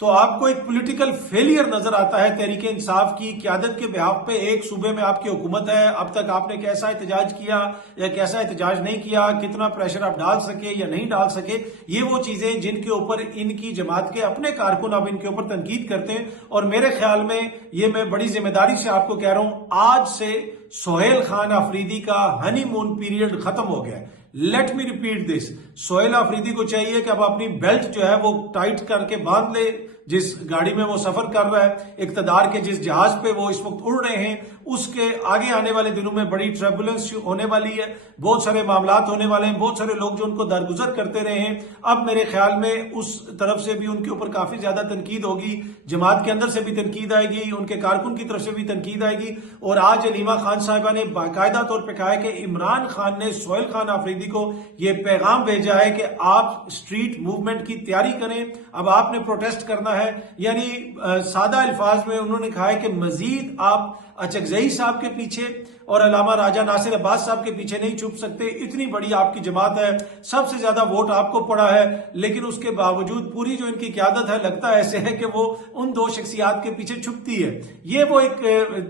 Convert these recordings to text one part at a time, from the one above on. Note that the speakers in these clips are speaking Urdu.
تو آپ کو ایک پولیٹیکل فیلئر نظر آتا ہے تحریک انصاف کی قیادت کے بہاف پہ. ایک صوبے میں آپ کی حکومت ہے, اب تک آپ نے کیسا احتجاج کیا یا کیسا احتجاج نہیں کیا, کتنا پریشر آپ ڈال سکے یا نہیں ڈال سکے, یہ وہ چیزیں جن کے اوپر ان کی جماعت کے اپنے کارکن اب ان کے اوپر تنقید کرتے ہیں. اور میرے خیال میں یہ میں بڑی ذمہ داری سے آپ کو کہہ رہا ہوں, آج سے سہیل خان آفریدی کا ہنی مون پیریڈ ختم ہو گیا ہے. Let me repeat this, Sohail Afridi کو چاہیے کہ اب اپنی بیلٹ جو ہے وہ ٹائٹ کر کے باندھ لے. جس گاڑی میں وہ سفر کر رہا ہے, اقتدار کے جس جہاز پہ وہ اس وقت اڑ رہے ہیں, اس کے آگے آنے والے دنوں میں بڑی ٹربولنس ہونے والی ہے, بہت سارے معاملات ہونے والے ہیں, بہت سارے لوگ جو ان کو درگزر کرتے رہے ہیں. اب میرے خیال میں اس طرف سے بھی ان کے اوپر کافی زیادہ تنقید ہوگی, جماعت کے اندر سے بھی تنقید آئے گی, ان کے کارکن کی طرف سے بھی تنقید آئے گی. اور آج علیمہ خان صاحبہ نے باقاعدہ طور پہ کہا ہے کہ عمران خان نے سہیل خان آفریدی کو یہ پیغام بھیجا ہے کہ آپ اسٹریٹ موومنٹ کی تیاری کریں, اب آپ نے پروٹیسٹ کرنا ہے. یعنی سادہ الفاظ میں انہوں نے کہا ہے کہ مزید آپ اچکزئی صاحب کے پیچھے اور علامہ راجہ ناصر عباس صاحب کے پیچھے نہیں چھپ سکتے. اتنی بڑی آپ کی جماعت ہے, سب سے زیادہ ووٹ آپ کو پڑا ہے, لیکن اس کے باوجود پوری جو ان کی قیادت ہے لگتا ہے ایسے ہے کہ وہ ان دو شخصیات کے پیچھے چھپتی ہے. یہ وہ ایک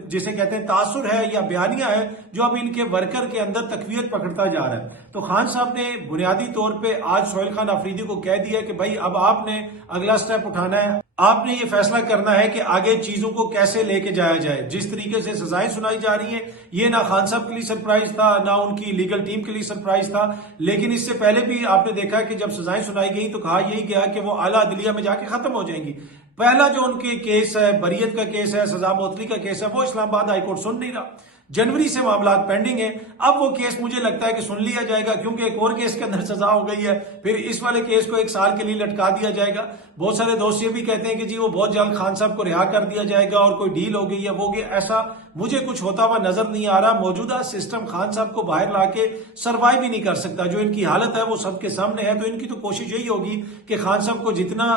جسے کہتے ہیں تاثر ہے یا بیانیہ ہے جو اب ان کے ورکر کے اندر تقویت پکڑتا جا رہا ہے. تو خان صاحب نے بنیادی طور پہ آج سہیل خان آفریدی کو کہہ دیا کہ بھائی اب آپ نے اگلا سٹیپ اٹھانا ہے, آپ نے یہ فیصلہ کرنا ہے کہ آگے چیزوں کو کیسے لے کے جایا جائے. جس طریقے سے سزائیں سنائی جا رہی ہیں یہ نہ خان صاحب کے لیے سرپرائز تھا نہ ان کی لیگل ٹیم کے لیے سرپرائز تھا, لیکن اس سے پہلے بھی آپ نے دیکھا کہ جب سزائیں سنائی گئی تو کہا یہی گیا کہ وہ اعلیٰ عدلیہ میں جا کے ختم ہو جائیں گی. پہلا جو ان کے کیس ہے, بریت کا کیس ہے, سزا معطلی کا کیس ہے, وہ اسلام آباد ہائی کورٹ سن نہیں رہا. جنوری سے معاملات پینڈنگ ہیں. اب وہ کیس مجھے لگتا ہے کہ سن لیا جائے گا کیونکہ ایک اور کیس کے اندر سزا ہو گئی ہے, پھر اس والے کیس کو 1 سال کے لیے لٹکا دیا جائے گا. بہت سارے دوست یہ بھی کہتے ہیں کہ جی وہ بہت جلد خان صاحب کو رہا کر دیا جائے گا اور کوئی ڈیل ہو گئی ہے وہ گیا. ایسا مجھے کچھ ہوتا ہوا نظر نہیں آ رہا. موجودہ سسٹم خان صاحب کو باہر لا کے سروائیو بھی نہیں کر سکتا. جو ان کی حالت ہے وہ سب کے سامنے ہے, تو ان کی تو کوشش یہی ہوگی کہ خان صاحب کو جتنا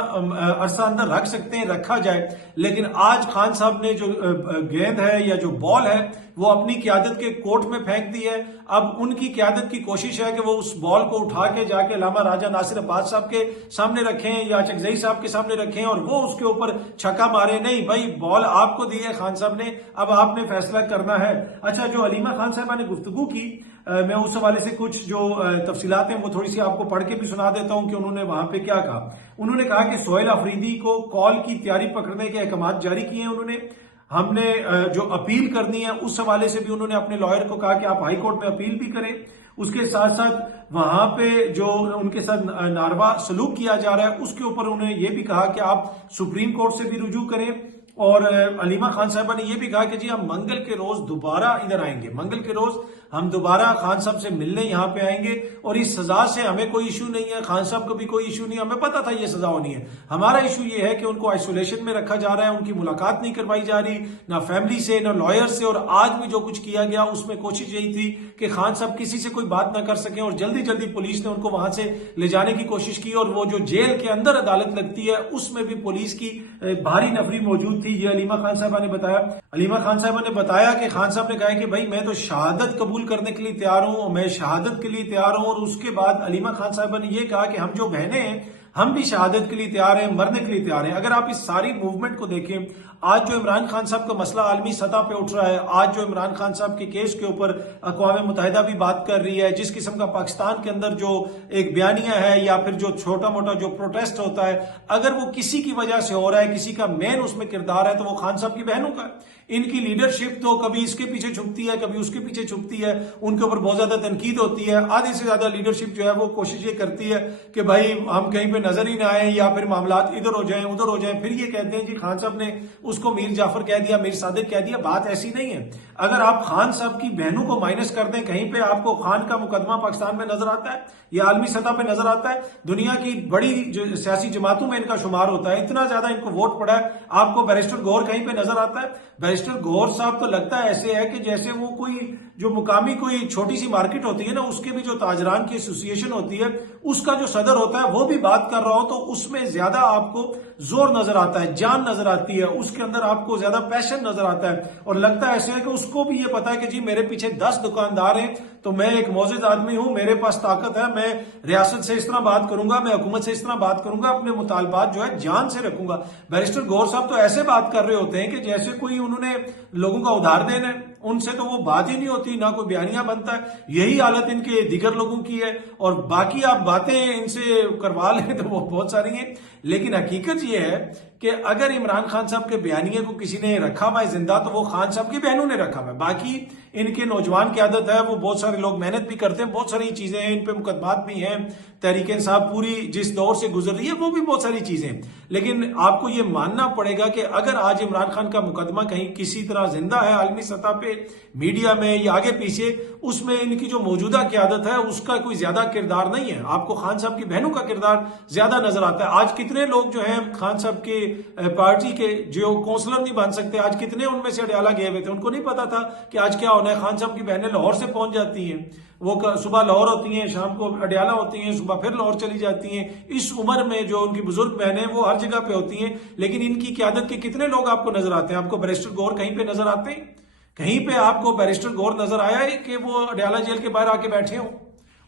عرصہ اندر رکھ سکتے ہیں رکھا جائے. لیکن آج خان صاحب نے جو گیند ہے یا جو بال ہے وہ اپنی قیادت کے کورٹ میں پھینک دی ہے. اب ان کی قیادت کی کوشش ہے کہ وہ اس بال کو اٹھا کے جا کے علامہ راجہ ناصر عباس صاحب کے سامنے رکھیں یا چکزئی صاحب کے سامنے رکھیں اور وہ اس کے اوپر چھکا مارے. نہیں بھائی, بال آپ کو دی ہے خان صاحب نے, اب آپ نے فیصلہ کرنا ہے. اچھا, جو علیمہ خان صاحبہ نے گفتگو کی, میں اس حوالے سے کچھ جو تفصیلات ہیں وہ تھوڑی سی آپ کو پڑھ کے بھی سنا دیتا ہوں کہ انہوں نے وہاں پہ کیا کہا. انہوں نے کہا کہ سہیل آفریدی کو کال کی تیاری پکڑنے کے احکامات جاری کیے ہیں انہوں نے. ہم نے جو اپیل کرنی ہے اس حوالے سے بھی انہوں نے اپنے لائر کو کہا کہ آپ ہائی کورٹ میں اپیل بھی کریں. اس کے ساتھ ساتھ وہاں پہ جو ان کے ساتھ ناروا سلوک کیا جا رہا ہے اس کے اوپر انہوں نے یہ بھی کہا کہ آپ سپریم کورٹ سے بھی رجوع کریں. اور علیمہ خان صاحبہ نے یہ بھی کہا کہ جی ہم منگل کے روز دوبارہ ادھر آئیں گے, منگل کے روز ہم دوبارہ خان صاحب سے ملنے یہاں پہ آئیں گے. اور اس سزا سے ہمیں کوئی ایشو نہیں ہے, خان صاحب کو بھی کوئی ایشو نہیں ہے, ہمیں پتا تھا یہ سزا ہونی ہے. ہمارا ایشو یہ ہے کہ ان کو آئسولیشن میں رکھا جا رہا ہے, ان کی ملاقات نہیں کروائی جا رہی نہ فیملی سے نہ لائر سے. اور آج بھی جو کچھ کیا گیا اس میں کوشش یہی تھی کہ خان صاحب کسی سے کوئی بات نہ کر سکیں, اور جلدی جلدی پولیس نے ان کو وہاں سے لے جانے کی کوشش کی. اور وہ جو جیل کے اندر عدالت لگتی ہے اس میں بھی پولیس کی بھاری نفری موجود تھی. یہ علیمہ خان صاحبہ نے بتایا. علیمہ خان صاحبہ نے بتایا کہ خان صاحب نے کہا کہ بھائی میں تو شہادت قبول کرنے کے لیے تیار ہوں, میں شہادت کے لیے تیار ہوں. اور اس کے بعد علیمہ خان صاحبہ نے یہ کہا کہ ہم جو بہنیں ہیں ہم بھی شہادت کے لیے تیار ہیں, مرنے کے لیے تیار ہیں. اگر آپ اس ساری موومنٹ کو دیکھیں, آج جو عمران خان صاحب کا مسئلہ عالمی سطح پہ اٹھ رہا ہے, آج جو عمران خان صاحب کے کیس کے اوپر اقوام متحدہ بھی بات کر رہی ہے, جس قسم کا پاکستان کے اندر جو ایک بیانیہ ہے یا پھر جو چھوٹا موٹا جو پروٹیسٹ ہوتا ہے, اگر وہ کسی کی وجہ سے ہو رہا ہے, کسی کا مین اس میں کردار ہے, تو وہ خان صاحب کی بہنوں کا. ان کی لیڈرشپ تو کبھی اس کے پیچھے چھپتی ہے کبھی اس کے پیچھے چھپتی ہے, ان کے اوپر بہت زیادہ تنقید ہوتی ہے. آدھی سے زیادہ لیڈرشپ جو ہے وہ کوشش یہ کرتی ہے کہ بھائی ہم کہیں پہ نظر ہی نہ آئیں یا پھر معاملات ادھر ہو جائیں ادھر ہو جائیں. پھر یہ کہتے ہیں جی خان صاحب نے اس کو میر جعفر کہہ دیا, میر صادق کہہ دیا. بات ایسی نہیں ہے. اگر آپ خان صاحب کی بہنوں کو مائنس کر دیں, کہیں پہ آپ کو خان کا مقدمہ پاکستان میں نظر آتا ہے یا عالمی سطح پہ نظر آتا ہے, دنیا کی بڑی جو سیاسی جماعتوں میں ان کا شمار ہوتا ہے, اتنا زیادہ ان کو ووٹ پڑا ہے, آپ کو بیرسٹر گور کہیں پہ نظر آتا ہے؟ بیرسٹر گور صاحب تو لگتا ہے ایسے ہے کہ جیسے وہ کوئی جو مقامی کوئی چھوٹی سی مارکیٹ ہوتی ہے نا, اس کے بھی جو تاجران کی ایسوسیشن ہوتی ہے اس کا جو صدر ہوتا ہے وہ بھی بات کر رہا ہو تو اس میں زیادہ آپ کو زور نظر آتا ہے, جان نظر آتی ہے, اس کے کے اندر آپ کو زیادہ پیشن نظر آتا ہے اور لگتا ہے ایسے ہے کہ اس کو بھی یہ پتا ہے کہ جی میرے پیچھے 10 دکاندار ہیں تو میں ایک معزز آدمی ہوں, میرے پاس طاقت ہے, میں ریاست سے اس طرح بات کروں گا, میں حکومت سے اس طرح بات کروں گا, اپنے مطالبات جو ہے جان سے رکھوں گا. بیرسٹر گور صاحب تو ایسے بات کر رہے ہوتے ہیں کہ جیسے کوئی انہوں نے لوگوں کا ادھار دینا ہے, ان سے تو وہ بات ہی نہیں ہوتی, نہ کوئی بیانیہ بنتا ہے. یہی حالت ان کے دیگر لوگوں کی ہے اور باقی آپ باتیں ان سے کروا لیں تو وہ بہت ساری ہیں. لیکن حقیقت یہ ہے کہ اگر عمران خان صاحب کے بیانیے کو کسی نے رکھا ہوا ہے زندہ تو وہ خان صاحب کی بہنوں نے رکھا ہوا ہے. باقی ان کے نوجوان کی عادت ہے, وہ بہت سارے لوگ محنت بھی کرتے ہیں, بہت ساری چیزیں ہیں, ان پہ مقدمات بھی ہیں, تحریک انصاف پوری جس دور سے گزر رہی ہے وہ بھی بہت ساری چیزیں ہیں. لیکن آپ کو یہ ماننا پڑے گا کہ اگر آج عمران خان کا مقدمہ کہیں کسی طرح زندہ ہے عالمی سطح پہ, میڈیا میں یا آگے پیچھے, اس میں ان کی جو موجودہ قیادت ہے اس کا کوئی زیادہ کردار نہیں ہے. آپ کو خان صاحب کی بہنوں کا کردار زیادہ نظر آتا ہے. آج کتنے لوگ جو ہیں خان صاحب کے پارٹی کے جو کونسلر نہیں بن سکتے, آج کتنے ان میں سے اڈیالہ گئے ہوئے تھے, ان کو نہیں پتا تھا کہ آج کیا ہونا ہے. خان صاحب کی بہنیں لاہور سے پہنچ جاتی ہیں, وہ صبح لاہور ہوتی ہیں, شام کو اڈیالہ ہوتی ہیں, صبح پھر لاہور چلی جاتی ہیں. اس عمر میں جو ان کی بزرگ بہنیں وہ ہر جگہ پہ ہوتی ہیں. لیکن ان کی قیادت کے کتنے لوگ آپ کو نظر آتے ہیں؟ آپ کو بیرسٹر گور کہیں پہ نظر آتے ہیں؟ کہیں پہ آپ کو بیرسٹر گور نظر آیا ہے کہ وہ اڈیالہ جیل کے باہر آ کے بیٹھے ہوں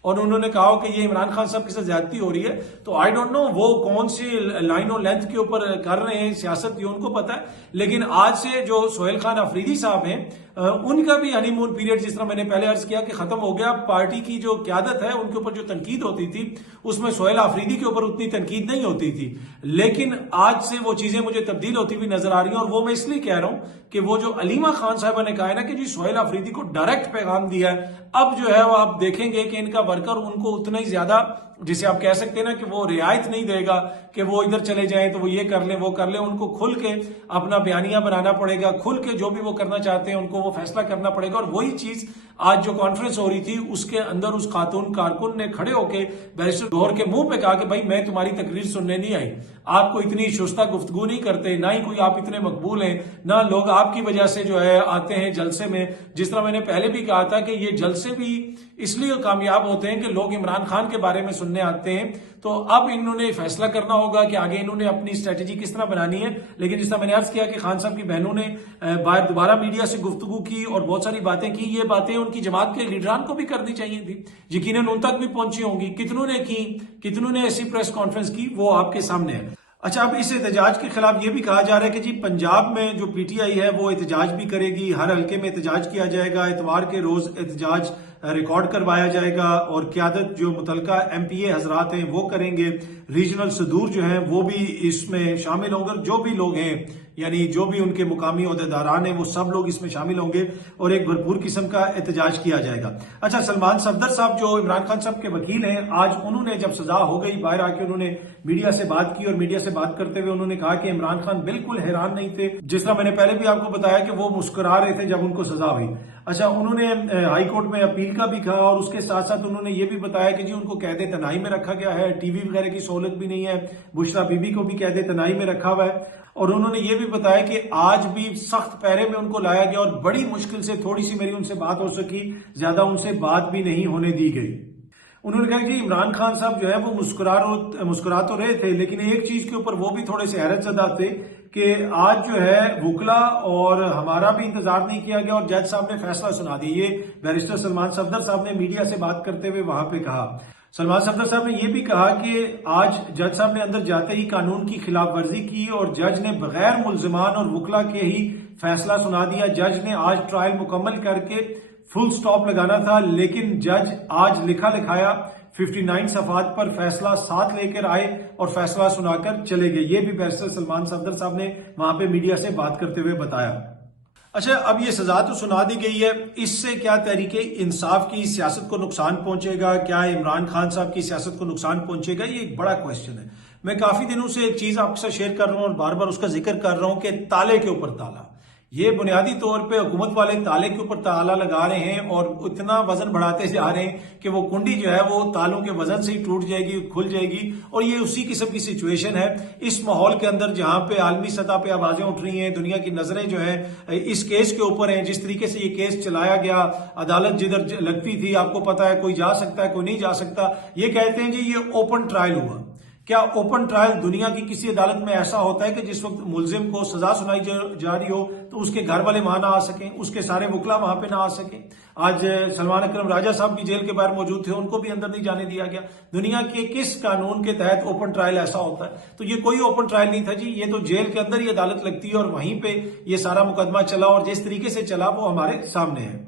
اور انہوں نے کہا کہ یہ عمران خان صاحب کے ساتھ زیادتی ہو رہی ہے؟ تو آئی ڈونٹ نو وہ کون سی لائن اور لینتھ کے اوپر کر رہے ہیں سیاست, یہ ان کو پتا ہے. لیکن آج سے جو سہیل خان افریدی صاحب ہیں ان کا بھی ہنی مون پیریڈ, جس طرح میں نے پہلے عرض کیا کہ ختم ہو گیا. پارٹی کی جو قیادت ہے ان کے اوپر جو تنقید ہوتی تھی اس میں سہیل افریدی کے اوپر اتنی تنقید نہیں ہوتی تھی. لیکن آج سے وہ چیزیں مجھے تبدیل ہوتی ہوئی نظر آ رہی ہیں, اور وہ میں اس لیے کہہ رہا ہوں کہ وہ جو علیمہ خان صاحبہ نے کہا ہے نا کہ جی سہیل افریدی کو ڈائریکٹ پیغام دیا ہے, اب جو ہے وہ آپ دیکھیں گے کہ ان کا ورکر ان کو اتنا ہی زیادہ, جسے آپ کہہ سکتے ہیں نا کہ وہ رعایت نہیں دے گا کہ وہ ادھر چلے جائیں تو وہ یہ کر لیں وہ کر لیں. ان کو کھل کے اپنا بیانیہ بنانا پڑے گا, کھل کے جو بھی وہ کرنا چاہتے ہیں ان کو وہ فیصلہ کرنا پڑے گا. اور وہی چیز آج جو کانفرنس ہو رہی تھی اس کے اندر اس خاتون کارکن نے کھڑے ہو کے بیرسٹر گور کے منہ پہ کہا کہ بھائی میں تمہاری تقریر سننے نہیں آئی, آپ کو اتنی شستہ گفتگو نہیں کرتے, نہ ہی کوئی آپ اتنے مقبول ہیں, نہ لوگ آپ کی وجہ سے جو ہے آتے ہیں جلسے میں. جس طرح میں نے پہلے بھی کہا تھا کہ یہ جلسے بھی اس لیے کامیاب ہوتے ہیں کہ لوگ عمران خان کے بارے میں سننے آتے ہیں. تو اب انہوں نے فیصلہ کرنا ہوگا کہ آگے انہوں نے اپنی اسٹریٹجی کس طرح بنانی ہے. لیکن جس طرح میں نے عرض کیا کہ خان صاحب کی بہنوں نے باہر دوبارہ میڈیا سے گفتگو کی اور بہت ساری باتیں کی. یہ باتیں ان کی جماعت کے لیڈران کو بھی کرنی چاہیے تھی, یقیناً ان تک بھی پہنچی ہوں گی. کتنوں نے کی, کتنوں نے ایسی پریس کانفرنس کی, وہ آپ کے سامنے ہے. اچھا, اب اس احتجاج کے خلاف یہ بھی کہا جا رہا ہے کہ جی پنجاب میں جو پی ٹی آئی ہے وہ احتجاج بھی کرے گی, ہر حلقے میں احتجاج کیا جائے گا, اتوار کے روز احتجاج ریکارڈ کروایا جائے گا اور قیادت جو متعلقہ ایم پی اے حضرات ہیں وہ کریں گے. ریجنل صدور جو ہیں وہ بھی اس میں شامل ہوں گے, جو بھی لوگ ہیں یعنی جو بھی ان کے مقامی عہدیداران ہیں وہ سب لوگ اس میں شامل ہوں گے اور ایک بھرپور قسم کا احتجاج کیا جائے گا. اچھا, سلمان صفدر صاحب جو عمران خان صاحب کے وکیل ہیں, آج انہوں نے جب سزا ہو گئی باہر آ کے انہوں نے میڈیا سے بات کی اور میڈیا سے بات کرتے ہوئے انہوں نے کہا کہ عمران خان بالکل حیران نہیں تھے. جس طرح میں نے پہلے بھی آپ کو بتایا کہ وہ مسکرا رہے تھے جب ان کو سزا ہوئی. اچھا, انہوں نے ہائی کورٹ میں اپیل کا بھی کہا اور اس کے ساتھ ساتھ انہوں نے یہ بھی بتایا کہ جی ان کو قید تنہائی میں رکھا گیا ہے, ٹی وی وغیرہ کی سہولت بھی نہیں ہے, بشرا بی بی کو بھی قید تنہائی میں رکھا ہوا ہے. اور انہوں نے یہ بھی بتایا کہ آج بھی سخت پیرے میں ان کو لایا گیا اور بڑی مشکل سے تھوڑی سی میری ان سے بات ہو سکی, زیادہ ان سے بات بھی نہیں ہونے دی گئی. انہوں نے کہا کہ عمران خان صاحب جو ہے وہ مسکرا تو رہے تھے, لیکن ایک چیز کے اوپر وہ بھی تھوڑے سے حیرت زدہ تھے کہ آج جو ہے وکلا اور ہمارا بھی انتظار نہیں کیا گیا اور جج صاحب نے فیصلہ سنا دیا. یہ بیرسٹر سلمان صفدر صاحب نے میڈیا سے بات کرتے ہوئے وہاں پہ کہا. سلمان صفدر صاحب نے یہ بھی کہا کہ آج جج صاحب نے اندر جاتے ہی قانون کی خلاف ورزی کی اور جج نے بغیر ملزمان اور وکلا کے ہی فیصلہ سنا دیا. جج نے آج ٹرائل مکمل کر کے فل سٹاپ لگانا تھا, لیکن جج آج لکھا لکھایا 59 صفحات پر فیصلہ ساتھ لے کر آئے اور فیصلہ سنا کر چلے گئے. یہ بھی بیرسٹر سلمان صفدر صاحب نے وہاں پہ میڈیا سے بات کرتے ہوئے بتایا. اچھا, اب یہ سزا تو سنا دی گئی ہے, اس سے کیا تحریک انصاف کی سیاست کو نقصان پہنچے گا, کیا عمران خان صاحب کی سیاست کو نقصان پہنچے گا, یہ ایک بڑا کویسچن ہے. میں کافی دنوں سے ایک چیز آپ کے ساتھ شیئر کر رہا ہوں اور بار بار اس کا ذکر کر رہا ہوں کہ تالے کے اوپر تالا. یہ بنیادی طور پہ حکومت والے تالے کے اوپر تالا لگا رہے ہیں اور اتنا وزن بڑھاتے جا رہے ہیں کہ وہ کنڈی جو ہے وہ تالوں کے وزن سے ہی ٹوٹ جائے گی, کھل جائے گی. اور یہ اسی قسم کی سچویشن ہے اس ماحول کے اندر جہاں پہ عالمی سطح پہ آوازیں اٹھ رہی ہیں, دنیا کی نظریں جو ہیں اس کیس کے اوپر ہیں. جس طریقے سے یہ کیس چلایا گیا, عدالت جدھر لگتی تھی آپ کو پتا ہے, کوئی جا سکتا ہے کوئی نہیں جا سکتا. یہ کہتے ہیں جی یہ اوپن ٹرائل ہوا, کیا اوپن ٹرائل دنیا کی کسی عدالت میں ایسا ہوتا ہے کہ جس وقت ملزم کو سزا سنائی جا رہی ہو تو اس کے گھر والے وہاں نہ آ سکیں، اس کے سارے وکلا وہاں پہ نہ آ سکیں؟ آج سلمان اکرم راجہ صاحب بھی جیل کے باہر موجود تھے، ان کو بھی اندر نہیں جانے دیا گیا۔ دنیا کے کس قانون کے تحت اوپن ٹرائل ایسا ہوتا ہے؟ تو یہ کوئی اوپن ٹرائل نہیں تھا جی، یہ تو جیل کے اندر ہی عدالت لگتی ہے اور وہیں پہ یہ سارا مقدمہ چلا، اور جس طریقے سے چلا وہ ہمارے سامنے ہے۔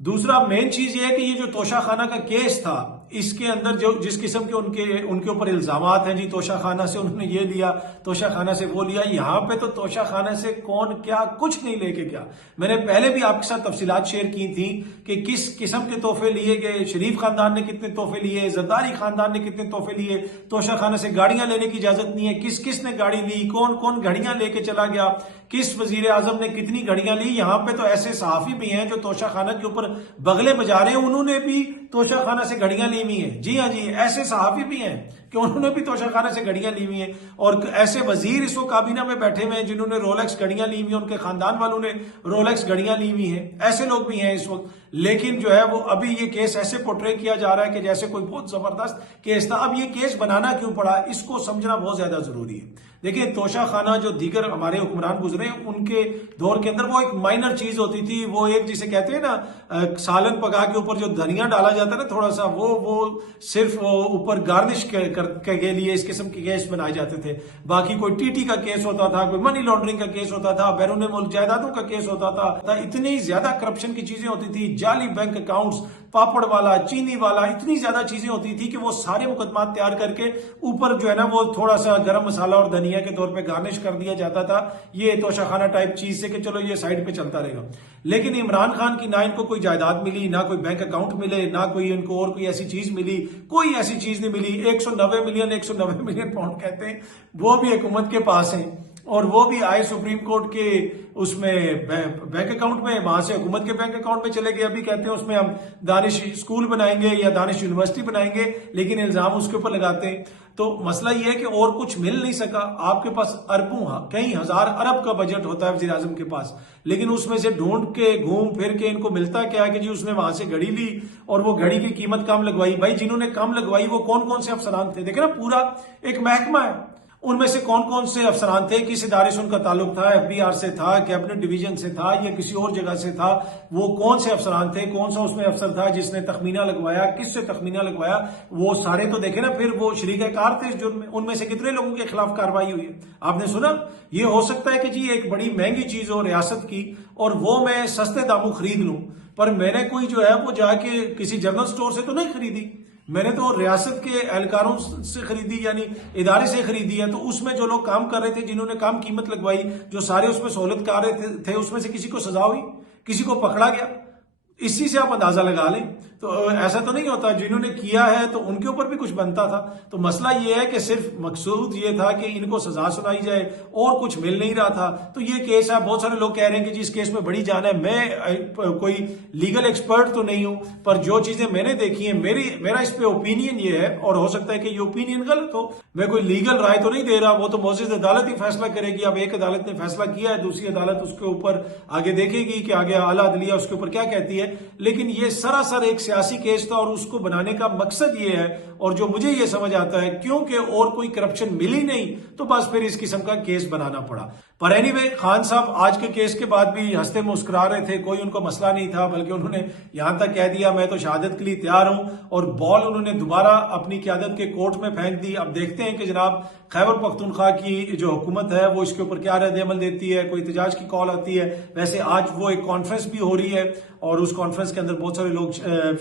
دوسرا مین چیز یہ ہے کہ یہ جو توشہ خانہ کا کیس تھا، اس کے اندر جو جس قسم کے ان کے اوپر الزامات ہیں جی، توشہ خانہ سے انہوں نے یہ لیا، توشہ خانہ سے وہ لیا، یہاں پہ تو توشہ خانہ سے کون کیا کچھ نہیں لے کے گیا۔ میں نے پہلے بھی آپ کے ساتھ تفصیلات شیئر کی تھیں کہ کس قسم کے تحفے لیے گئے، شریف خاندان نے کتنے تحفے لیے، زرداری خاندان نے کتنے تحفے لیے، توشہ خانہ سے گاڑیاں لینے کی اجازت نہیں ہے، کس نے گاڑی لی، کون گھڑیاں لے کے چلا گیا، کس وزیر اعظم نے کتنی گھڑیاں لی۔ یہاں پہ تو ایسے صحافی بھی ہیں جو توشہ خانہ کے اوپر بغلے بجا رہے ہیں، انہوں نے بھی توشہ خانہ سے گھڑیاں لی ہوئی ہیں۔ جی ہاں جی، ایسے صحافی بھی ہیں کہ انہوں نے بھی توشہ خانہ سے گھڑیاں لی ہوئی ہیں، اور ایسے وزیر اس وقت کابینہ میں بیٹھے ہوئے ہیں جنہوں نے رولیکس گھڑیاں لی ہوئی ہیں، ان کے خاندان والوں نے رولیکس گھڑیاں لی ہوئی ہیں، ایسے لوگ بھی ہیں اس وقت۔ لیکن جو ہے وہ ابھی یہ کیس ایسے پورٹرے کیا جا رہا ہے کہ جیسے کوئی بہت زبردست کیس تھا۔ اب یہ کیس بنانا کیوں پڑا، اس کو سمجھنا بہت زیادہ ضروری ہے۔ دیکھیں، توشہ خانہ جو دیگر ہمارے حکمران گزرے ان کے دور کے اندر وہ ایک مائنر چیز ہوتی تھی، وہ ایک جسے کہتے ہیں نا سالن پکا کے اوپر جو دھنیا ڈالا جاتا ہے نا تھوڑا سا، وہ صرف اوپر گارنش کے لیے اس قسم کے کیس بنائے جاتے تھے۔ باقی کوئی ٹی ٹی کا کیس ہوتا تھا، کوئی منی لانڈرنگ کا کیس ہوتا تھا، بیرون ملک جائیدادوں کا کیس ہوتا تھا، اتنی زیادہ کرپشن کی چیزیں ہوتی تھی، جعلی بینک اکاؤنٹس، پاپڑ والا، چینی والا، اتنی زیادہ چیزیں ہوتی تھی کہ وہ سارے مقدمات تیار کر کے اوپر جو ہے نا وہ تھوڑا سا گرم مسالہ اور دھنیا کے طور پہ گارنش کر دیا جاتا تھا یہ توشہ خانہ ٹائپ چیز سے کہ چلو یہ سائڈ پہ چلتا رہے گا۔ لیکن عمران خان کی نہ ان کو کوئی جائیداد ملی، نہ کوئی بینک اکاؤنٹ ملے، نہ کوئی ان کو اور کوئی ایسی چیز ملی، کوئی ایسی چیز نہیں ملی۔ 190 ملین پاؤنڈ کہتے ہیں وہ بھی حکومت کے پاس ہیں، اور وہ بھی آئے سپریم کورٹ کے اس میں بینک اکاؤنٹ میں، وہاں سے حکومت کے بینک اکاؤنٹ میں چلے گئے۔ ابھی کہتے ہیں اس میں ہم دانش اسکول بنائیں گے یا دانش یونیورسٹی بنائیں گے، لیکن الزام اس کے اوپر لگاتے ہیں۔ تو مسئلہ یہ ہے کہ اور کچھ مل نہیں سکا۔ آپ کے پاس اربوں، کئی ہزار ارب کا بجٹ ہوتا ہے وزیر اعظم کے پاس، لیکن اس میں سے ڈھونڈ کے گھوم پھر کے ان کو ملتا کیا ہے کہ جی اس نے وہاں سے گھڑی لی اور وہ گھڑی کی قیمت کم لگوائی۔ بھائی جنہوں نے کم لگوائی وہ کون سے افسران تھے؟ دیکھیں نا، پورا ایک محکمہ ہے، ان میں سے کون سے افسران تھے، کس ادارے سے ان کا تعلق تھا، ایف بی آر سے تھا، کیبنٹ ڈویژن سے تھا، یا کسی اور جگہ سے تھا، وہ کون سے افسران تھے، کون سا اس میں افسر تھا جس نے تخمینہ لگوایا، کس سے تخمینہ لگوایا، وہ سارے تو دیکھیں نا۔ پھر وہ شریک کار تھے جرم میں، ان میں سے کتنے لوگوں کے خلاف کارروائی ہوئی ہے آپ نے سنا؟ یہ ہو سکتا ہے کہ جی ایک بڑی مہنگی چیز ہو ریاست کی اور وہ میں سستے داموں خرید لوں، پر میں نے کوئی جو ہے وہ جا کے کسی جنرل سٹور سے تو نہیں خریدی، میں نے تو ریاست کے اہلکاروں سے خریدی، یعنی ادارے سے خریدی ہے۔ تو اس میں جو لوگ کام کر رہے تھے، جنہوں نے کام قیمت لگوائی، جو سارے اس میں سہولت کار تھے، اس میں سے کسی کو سزا ہوئی، کسی کو پکڑا گیا؟ اسی سے آپ اندازہ لگا لیں۔ تو ایسا تو نہیں ہوتا، جنہوں نے کیا ہے تو ان کے اوپر بھی کچھ بنتا تھا۔ تو مسئلہ یہ ہے کہ صرف مقصود یہ تھا کہ ان کو سزا سنائی جائے اور کچھ مل نہیں رہا تھا۔ تو یہ کیس ہے، بہت سارے لوگ کہہ رہے ہیں کہ جی اس کیس میں بڑی جان ہے۔ میں کوئی لیگل ایکسپرٹ تو نہیں ہوں، پر جو چیزیں میں نے دیکھی ہیں، میرا اس پہ اوپینین یہ ہے، اور ہو سکتا ہے کہ یہ اوپینین غلط ہو، میں کوئی لیگل رائے تو نہیں دے رہا، وہ تو معزز عدالت ہی فیصلہ کرے گی۔ اب ایک عدالت نے فیصلہ کیا ہے، دوسری عدالت اس کے اوپر آگے دیکھے گی کہ آگے اعلیٰ عدلیہ اس کے اوپر کیا کہتی ہے۔ لیکن یہ سراسر ایک سیاسی کیس تھا، اور اس کو بنانے کا مقصد یہ ہے، اور جو مجھے یہ سمجھ آتا ہے کیونکہ اور کوئی کرپشن ملی نہیں تو بس پھر اس قسم کا کیس بنانا پڑا۔ پر اینی وے، خان صاحب آج کے کیس کے بعد بھی ہنستے مسکرا رہے تھے، کوئی ان کو مسئلہ نہیں تھا، بلکہ انہوں نے یہاں تک کہہ دیا میں تو شہادت کے لیے تیار ہوں، اور بال انہوں نے دوبارہ اپنی قیادت کے کورٹ میں پھینک دی۔ اب دیکھتے ہیں کہ جناب خیبر پختونخوا کی جو حکومت ہے وہ اس کے اوپر کیا رد عمل دیتی ہے، کوئی احتجاج کی کال آتی ہے۔ ویسے آج وہ ایک کانفرنس بھی ہو رہی ہے، اور اس کانفرنس کے اندر بہت سارے لوگ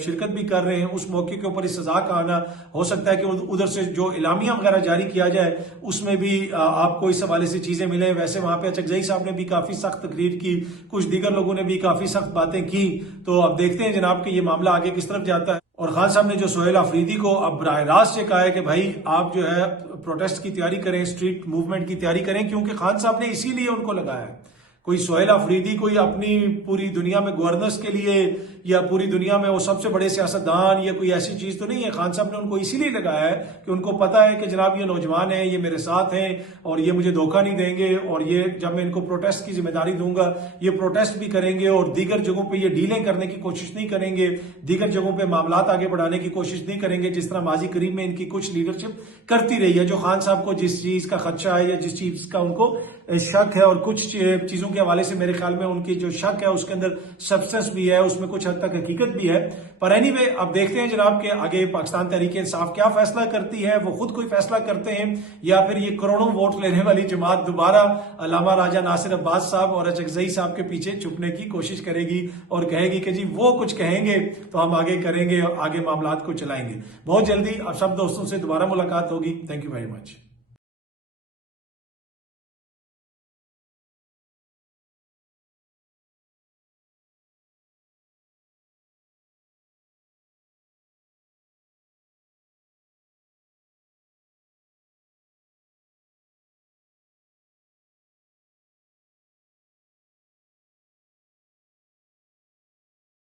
شرکت بھی کر رہے ہیں۔ اس موقع کے اوپر اس سزا کا آنا ہو سکتا ہے کہ ادھر سے جو اعلامیہ وغیرہ جاری کیا جائے اس میں بھی آپ کو اس حوالے سے چیزیں ملیں۔ ویسے وہاں پہ اچکزئی صاحب نے بھی کافی سخت تقریر کی، کچھ دیگر لوگوں نے بھی کافی سخت باتیں کی۔ تو اب دیکھتے ہیں جناب کہ یہ معاملہ آگے کس طرف جاتا ہے۔ اور خان صاحب نے جو سہیل آفریدی کو اب براہ راست سے کہا ہے کہ بھائی آپ جو ہے پروٹیسٹ کی تیاری کریں، اسٹریٹ موومنٹ کی تیاری کریں، کیونکہ خان صاحب نے اسی لیے ان کو لگایا ہے کوئی سہیل آفریدی کوئی اپنی پوری دنیا میں گورننس کے لیے یا پوری دنیا میں وہ سب سے بڑے سیاستدان یا کوئی ایسی چیز تو نہیں ہے. خان صاحب نے ان کو اسی لیے لگایا ہے کہ ان کو پتا ہے کہ جناب یہ نوجوان ہیں, یہ میرے ساتھ ہیں اور یہ مجھے دھوکہ نہیں دیں گے, اور یہ جب میں ان کو پروٹیسٹ کی ذمہ داری دوں گا یہ پروٹیسٹ بھی کریں گے اور دیگر جگہوں پہ یہ ڈیلیں کرنے کی کوشش نہیں کریں گے, دیگر جگہوں پہ معاملات آگے بڑھانے کی کوشش نہیں کریں گے جس طرح ماضی قریب میں ان کی کچھ لیڈرشپ کرتی رہی ہے. جو خان صاحب کو جس چیز کا خدشہ ہے یا جس چیز کا ان کو شک ہے, اور کچھ چیزوں کے حوالے سے میرے خیال میں ان کی جو شک ہے اس کے اندر سبسٹنس بھی ہے, اس میں کچھ حد تک حقیقت بھی ہے. پر اینی وے اب دیکھتے ہیں جناب کہ آگے پاکستان تحریک انصاف کیا فیصلہ کرتی ہے, وہ خود کوئی فیصلہ کرتے ہیں یا پھر یہ کروڑوں ووٹ لینے والی جماعت دوبارہ علامہ راجہ ناصر عباس صاحب اور اچکزئی صاحب کے پیچھے چھپنے کی کوشش کرے گی اور کہے گی کہ جی وہ کچھ کہیں گے تو ہم آگے کریں گے اور آگے معاملات کو چلائیں گے. بہت جلدی اب سب دوستوں سے دوبارہ ملاقات ہوگی. Thank you very much.